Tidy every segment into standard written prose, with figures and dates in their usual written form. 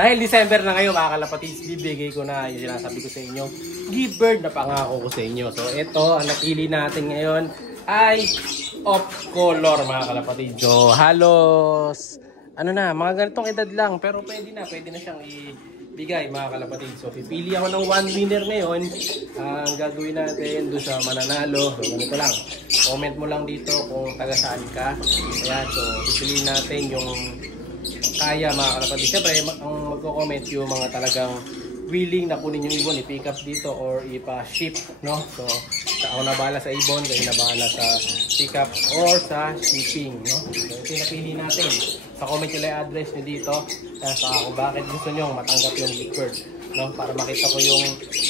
Dahil December na ngayon mga kalapatids, bibigay ko na yung sinasabi ko sa inyo, gift bird na pangako ko sa inyo. So ito, ang napili natin ngayon ay off color mga kalapatids. So halos, ano na, mga ganitong edad lang, pero pwede na siyang ibigay mga kalapatids. So pipili ako ng one winner ngayon. Ang gagawin natin doon sa mananalo, so ganito lang. Comment mo lang dito kung taga saan ka. Ayan, so pipiliin natin yung kaya mga kalapatids. Siyempre, ang magko-comment yung mga talagang willing na kunin yung ibon, i-pick up dito or ipa-ship, no? So, ako na bahala sa ibon, kayo na bahala sa pick up or sa shipping, no? So, ito yung napili natin. Sa comment yung address nyo dito, sa ako bakit gusto nyo matanggap yung gift bird, no? Para makita ko yung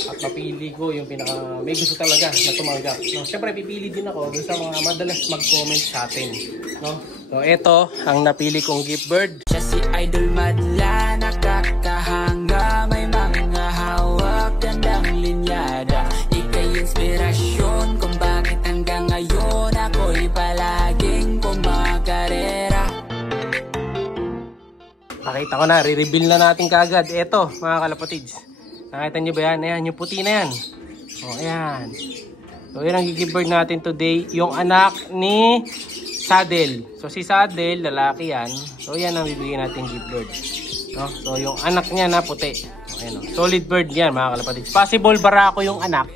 at mapili ko yung pinaka may gusto talaga na tumanggap, no? Siyempre, pipili din ako dun sa mga madalas mag-comment sa atin, no? So, ito ang napili kong gift bird. Siya si Idol Madla, nakakahanga, may mga hawak, gandang linyada. Ika'y inspirasyon kung bakit hanggang ngayon ako'y palaging kumakarera. Pakita ko na, re-reveal na natin kaagad. Ito, mga kalapatids. Nakita nyo ba yan? Ayan, yung puti na yan. O, ayan. So, yun ang gift bird natin today. Yung anak ni Saddle. So, si Saddle, lalaki yan. So, yan ang bibigyan natin gift bird. No? So, yung anak niya na puti. O, ayan, o. Solid bird yan, mga kalapatids. Possible barako yung anak.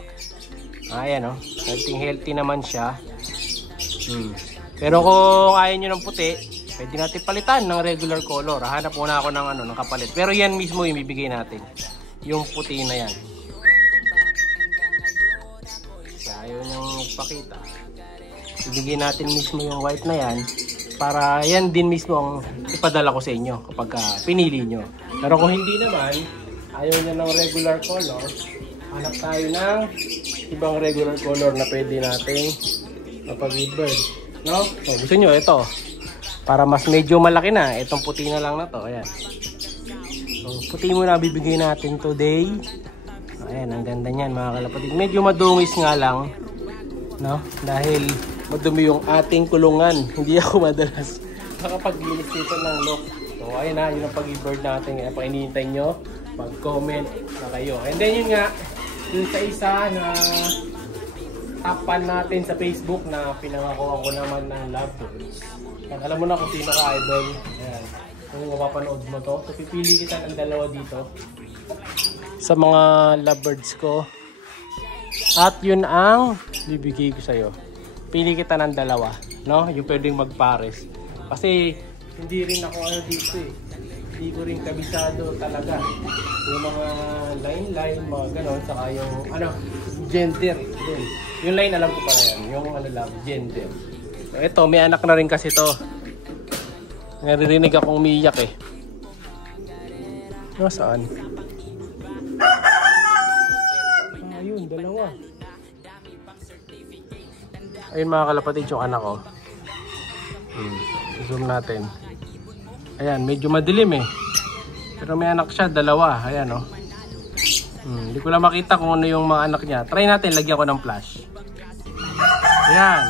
Ayan, o. Healthy naman siya. Pero kung ayaw nyo ng puti, pwede natin palitan ng regular color. Hanap muna ako ng kapalit. Pero yan mismo yung bibigay natin. Yung puti na yan. Kaya ayaw niyang pakita. Ibigay natin mismo yung white na yan. Para yan din mismo ang ipadala ko sa inyo kapag pinili nyo. Pero kung hindi naman, ayaw nyo ng regular color, hanap tayo ng ibang regular color na pwede natin mapag-gift bird. No? So, gusto nyo, ito. Para mas medyo malaki na, itong puti na lang na to. Ayan. So, puti muna bibigay natin today. Ayan, ang ganda niyan mga kalapatid. Medyo madungis nga lang, no? Dahil madumi yung ating kulungan. Hindi ako madalas makapaglinis dito ng lock. So, ayun na, yun ang pag-gift bird natin. Kaya pa inihintay nyo, mag-comment na kayo. And then yun nga, yun sa isa na tapan natin sa Facebook na pinangakuha ko naman ng love birds. Alam mo na kung sino ka, idol. Ayan. Kung mapapanood mo to, so pipili kita ng dalawa dito sa mga lovebirds ko. At yun ang bibigay ko sa'yo. Pili kita ng dalawa, no? Yung pwedeng magpares. Kasi hindi rin ako dito eh. Hindi ko rin kabisado talaga. Yung mga line, mga ganon, saka yung gender. Yung line alam ko pala yan. Yung gender. So, ito, may anak na rin kasi to. Naririnig akong umiiyak eh. Nasaan? Ayun, dalawa. Ayun mga kalapatid yung anak ko. Zoom natin. Ayan, medyo madilim eh. Pero may anak siya, dalawa. Ayan oh. Hindi ko lang makita kung ano yung mga anak niya. Try natin, lagyan ko ng flash. Ayan.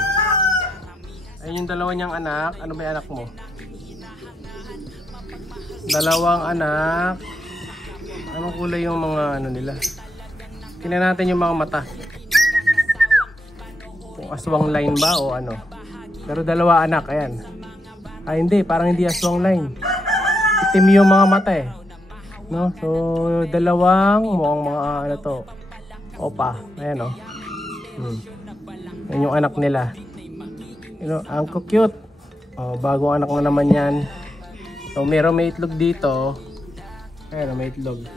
Ayun yung dalawa niyang anak. Ano ba yung anak mo? Dalawang anak. Anong kulay yung mga ano nila? Tingnan natin yung mga mata. Kung aswang line ba o ano. Pero dalawa anak, ayan. Ay hindi, parang hindi aswang line. Itim yung mga mata eh. No? So, dalawang mukhang mga ano to. Opa, ayan o. Ayan yung anak nila. You know, ang cute. Oh, bagong anak na naman yan. So, may itlog dito. Ayan, may itlog.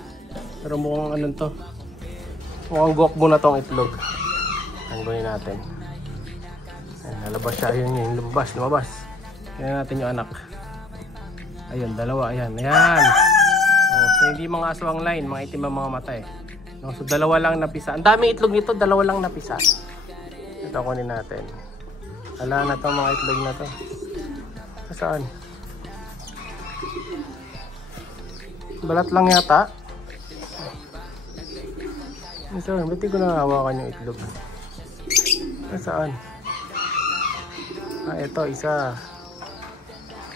Pero mukhang ano to. Mukhang gokbo na tong itlog. Tanggalin natin. Ayan, nalabas siya. Ayun yung lumabas. Tingnan natin yung anak. Ayun, dalawa. Ayan, ayan. Oh, so, hindi mga aswang line. Mga itim ang mga mata eh. No, so, dalawa lang napisa. Ang daming itlog nito, dalawa lang napisa. Ito kunin natin. Wala na to mga itlog na to. Saan? Balat lang yata. Saan? Ba't di ko nahawakan yung itlog? Saan? Ah, ito, isa.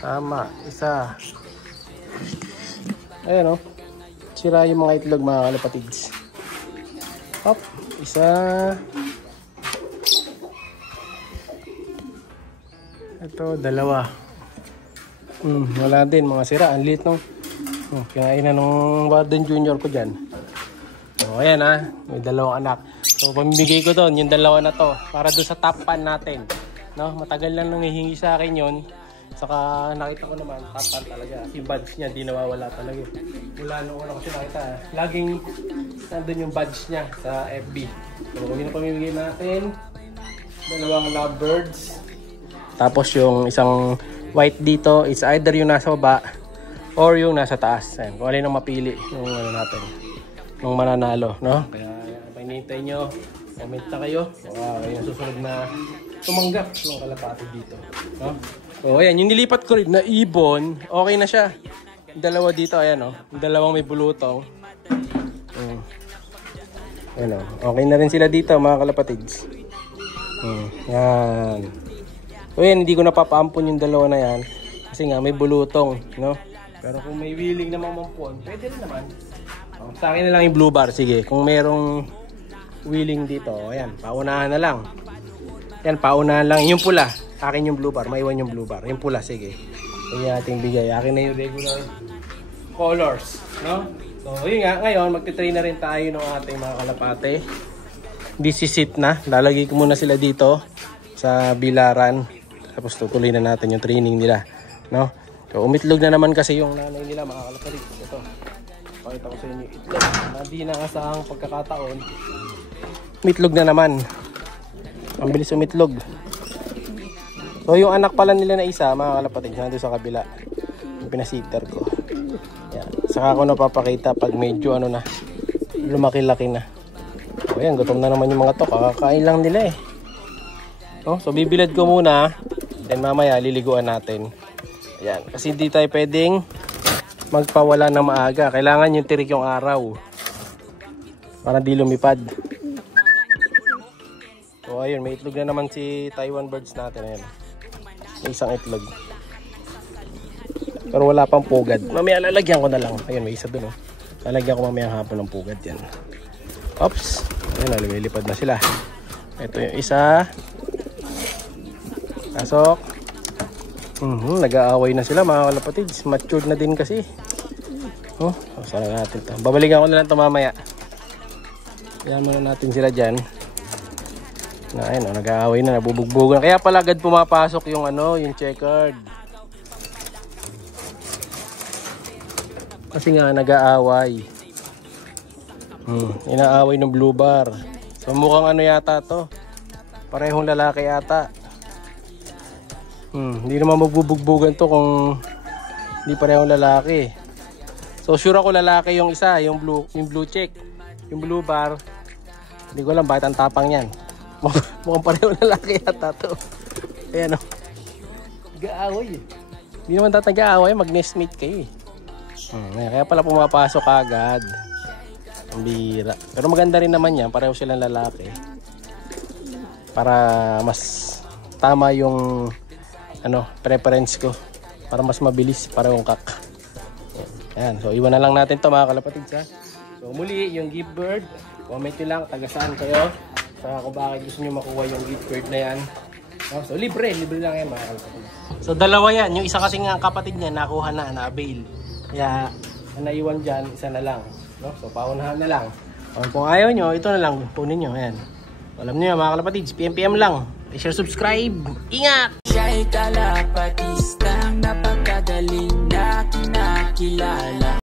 Tama, isa. Ayan o. sira yung mga itlog mga kalapatids. Hop, isa. Ito, dalawa. Wala din, mga sira. Ang liit nung kinain na nung Warden Junior ko dyan. So, ayan ha. May dalawang anak. So, pamimigay ko doon, yung dalawa na to. Para doon sa top pan natin. No? Matagal lang nung hihingi sa akin yun. Saka nakita ko naman, top pan talaga. Yung badge niya, di nawawala talaga. Mula nung una ko siya nakita. Laging nandun yung badge niya sa FB. So, yun ang pamimigay natin. Dalawang lovebirds. Tapos yung isang white dito, it's either yung nasa baba or yung nasa taas. Ayan, kung alin ang mapili yung ano natin, yung mananalo, no? Kaya painintay nyo, comment na kayo. Kayo yung susunod na tumanggap ng kalapati dito, no? So ayan, yung nilipat ko rin na ibon, okay na siya. Yung dalawa dito, ayan o, yung dalawang may bulutong. Ayan o, okay na rin sila dito mga kalapatids. Yan. So yan, hindi ko napapaampon yung dalawa na yan kasi nga may bulutong, no? Pero kung may willing na mamampon, pwede rin naman. Sa akin na lang yung blue bar, sige. Kung merong willing dito, ayan, paunahan na lang. Yan, paunahan lang. Yung pula, akin yung blue bar, maiwan yung blue bar. Yung pula, sige. Kaya ating bigay. Akin na yung regular colors, no? So yun nga, ngayon, magti-train na rin tayo ng ating mga kalapate. Disisit na. Lalagay ko muna sila dito sa bilaran. Tapos tutuloy na natin yung training nila, no? So umitlog na naman kasi yung nanay nila mga kalapatid. Ito, pakita ko sa inyo itlog na di nakasahang pagkakataon. Umitlog na naman. Ang bilis umitlog. So yung anak pala nila na isa mga kalapatid, nandun sa kabila, yung pinasiter ko. Yan. Saka ako napapakita pag medyo ano na, lumaki-laki na. So ayan, gutom na naman yung mga to, kakakain lang nila eh. No? So bibilad ko muna, then mamaya liliguan natin. Ayan, kasi hindi tayo pwedeng magpawala ng maaga. Kailangan yung tirik yung araw para di lumipad. So ayun, may itlog na naman si Taiwan birds natin. Ayan, may isang itlog, pero wala pang pugad. Mamaya lalagyan ko na lang. Ayun, may isa dun oh. Lalagyan ko mamaya hapon ng pugad yan. Oops, ayun, lumilipad na sila. Ito yung isa. Pasok. Nag-aaway na sila mga kalapatids. Matured na din kasi. Oh, sana natin to. Babalikan ko na lang ito mamaya. Ayan muna natin sila dyan. Na, ayun, nag-aaway na, nabubugbugan. Kaya pala agad pumapasok yung ano, yung checkered. Kasi nga nag-aaway. Inaaway ng blue bar. So mukhang ano yata to. Parehong lalaki yata. Hindi naman magbubugbugan to kung hindi parehong lalaki. So sure ako lalaki yung isa, yung blue check. Yung blue bar, hindi ko alam bakit ang tapang yan. Mukhang parehong lalaki yata to. Ayan o. Nag-aaway eh. Hindi naman tatang nag-aaway, mag-nestmate kayo eh. Kaya pala pumapasok agad. Ang bira. Pero maganda rin naman yan, pareho silang lalaki. Para mas tama yung ano, preference ko, para mas mabilis para yung kak. Ayan, so iwan na lang natin to mga kalapatids ha. So muli, yung gift bird, comment nyo lang taga saan kayo, saka kung bakit gusto nyo makuha yung gift bird na yan. So libre lang yan mga kalapatids. So dalawa yan, yung isa kasi nga kapatid niya nakuha na avail. Kaya naiwan dyan, isa na lang, no? So paunahan na lang. Kung ayaw nyo, ito na lang kunin nyo. Ayan, alam nyo yan mga kalapatids, PM lang. I-share, subscribe. Ingat! Siya'y kalapatista.